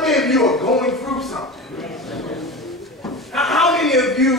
How many of you are going through something? How many of you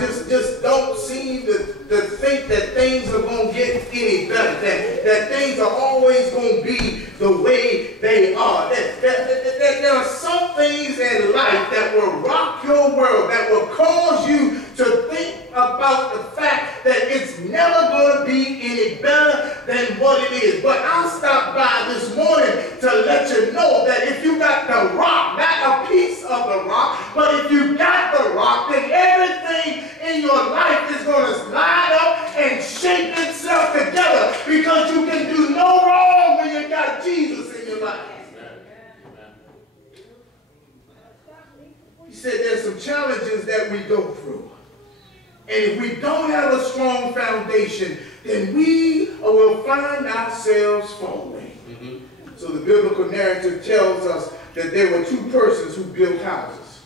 just don't seem to think that things are going to get any better, that things are always going to be the way they are, that there are some things in life that will rock your world, that will cause you to think about the fact that it's never going to be any better than what it is. But I'll stop by this morning to let you know that if you got the rock, not a piece of the rock, but if you got the rock, then everything in your life is going to line up and shape itself together, because you can do no wrong when you got Jesus in your life. He said there's some challenges that we go through. And if we don't have a strong foundation, then we will find ourselves falling. So the biblical narrative tells us that there were two persons who built houses.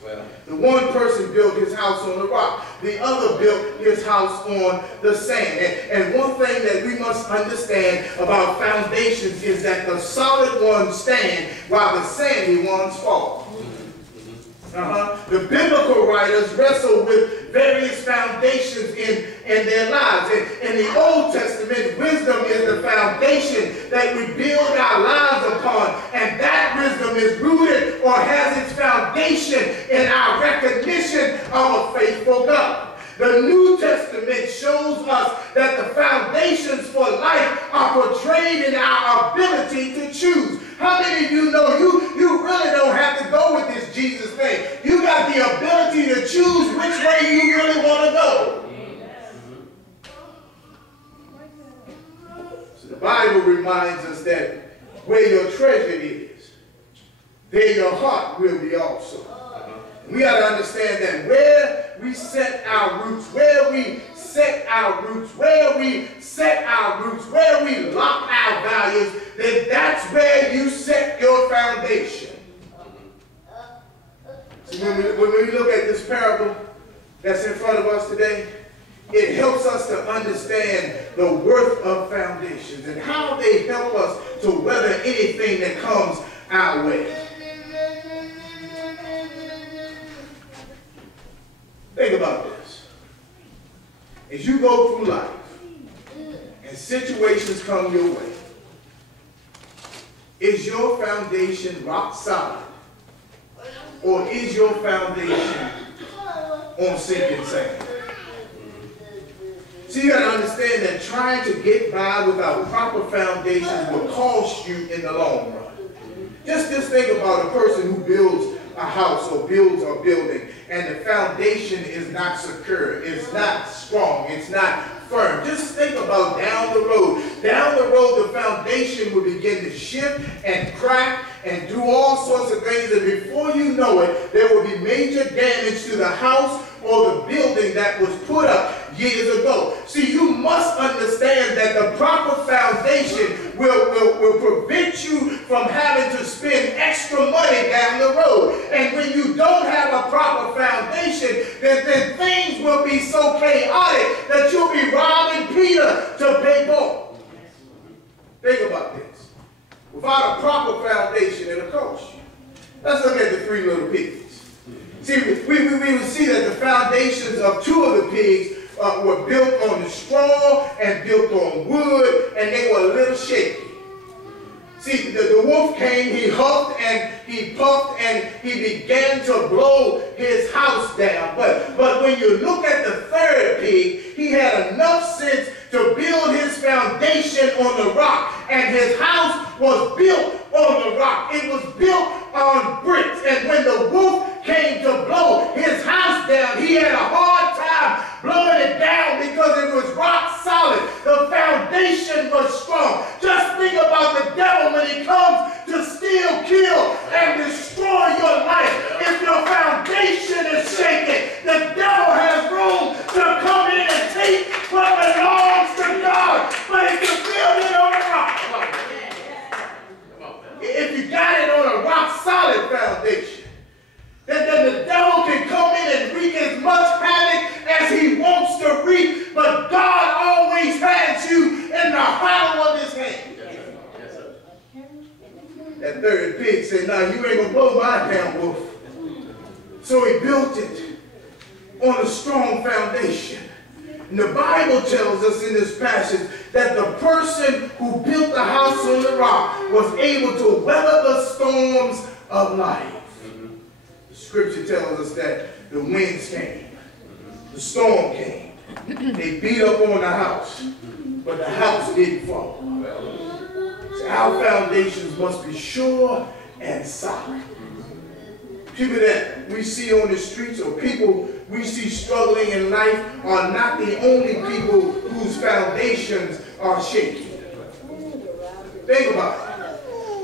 The one person built his house on the rock. The other built his house on the sand. And one thing that we must understand about foundations is that the solid ones stand while the sandy ones fall. The biblical writers wrestle with various foundations in their lives. In the Old Testament, wisdom is the foundation that we build our lives upon, and that wisdom is rooted or has its foundation in our recognition of a faithful God. The New Testament shows us that the foundations for life are portrayed in our ability to choose. How many of you know you really don't have to go with this Jesus thing? You got the ability to choose which way you really want to go. So the Bible reminds us that where your treasure is, there your heart will be also. We got to understand that where we set our roots, where we set our roots, where we lock our values, then that's where you set your foundation. So when we look at this parable that's in front of us today, it helps us to understand the worth of foundations and how they help us to weather anything that comes our way. Think about this. As you go through life and situations come your way, is your foundation rock solid, or is your foundation on sinking sand? See, you got to understand that trying to get by without proper foundations will cost you in the long run. Just think about a person who builds a house or builds a building, and the foundation is not secure, it's not strong, it's not firm. Just think about down the road. Down the road, the foundation will begin to shift and crack and do all sorts of things, and before you know it, there will be major damage to the house or the building that was put up years ago. See, you must understand that the proper foundation will prevent you from having to spend extra money down the road. And when you don't have a proper foundation, then things will be so chaotic that you'll be robbing Peter to pay Paul. Think about this. Without a proper foundation, it'll cost you. Let's look at the three little pigs. See, we would see that the foundations of two of the pigs were built on the straw and built on wood, and they were a little shaky. See, the wolf came, he huffed and he puffed, and he began to blow his house down. But when you look at the third pig, he had enough sense to build his foundation on the rock, and his house was built on the rock. It was built on bricks, and when the wolf came to blow his house down, he had a hard time blowing it down because it was rock solid. The foundation was strong. Just think about the devil when he comes to steal, kill, and destroy your life. If your foundation is shaken, the devil has room to come in and take what belongs to God. But if you build it on a rock, if you got it on a rock solid foundation, then the devil can come in and wreak as much havoc as he wants to wreak, but God always has you in the hollow of his hand. That third pig said, "Nah, you ain't gonna blow my damn roof." So he built it on a strong foundation. And the Bible tells us in this passage that the person who built the house on the rock was able to weather the storms of life. The scripture tells us that the winds came, the storm came, they beat up on the house, but the house didn't fall. So our foundations must be sure and solid. People that we see on the streets or people we see struggling in life are not the only people whose foundations are shaky. Think about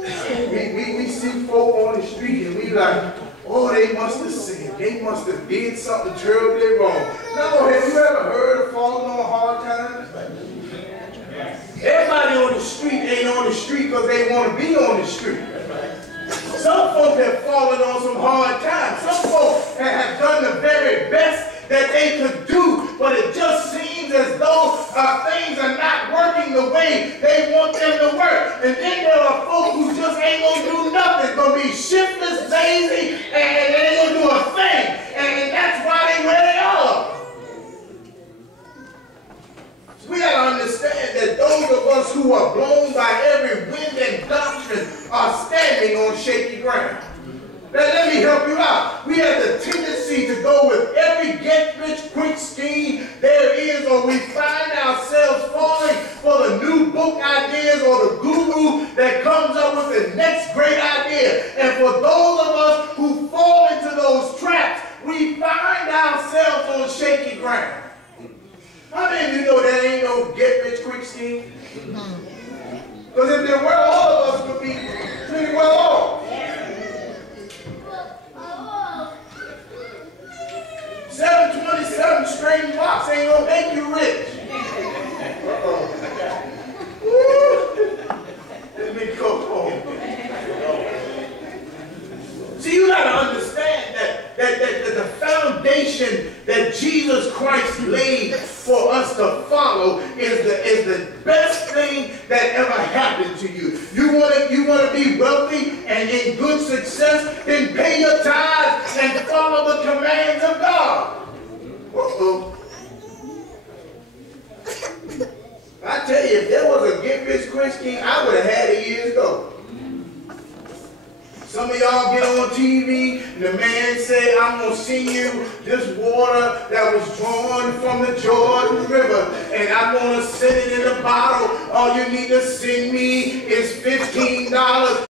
it. We see folk on the street and we like, oh, they must have sinned. They must have did something terribly wrong. No, have you ever heard of falling on hard times? Everybody on the street ain't on the street because they want to be on the street. Some folk have fallen on some hard times. Some folk have done the very best that they could do, but it just seems as though things are not working the way they want them to work. And then there are folk who just ain't going to do nothing, going to be shiftless, lazy, and they ain't going to do a thing. And that's why they where they are. So we got to understand that those of us who are blown by every wind and doctrine are standing on shaky ground. Let me help you out. We have the tendency to go with every get-rich-quick scheme there is, or we find ourselves falling for the new book ideas or the guru that comes up with the next great idea. And for those of us who fall into those traps, we find ourselves on shaky ground. How many of you know that ain't no get-rich-quick scheme? Because if there were, all of us would be pretty well off. 727 string box ain't gonna make you rich. Let me go home. See, you gotta understand that the foundation that Jesus Christ laid for us to follow is the best thing that ever happened to you. You want to be wealthy and in good success, then pay your tithes and follow the commands of God. I tell you, if there was a get-rich-quick scheme, I would have had it years ago. Some of y'all get on TV and the man say, I'm going to send you this water that was drawn from the Jordan River and I'm going to send it in a bottle. All you need to send me is $15.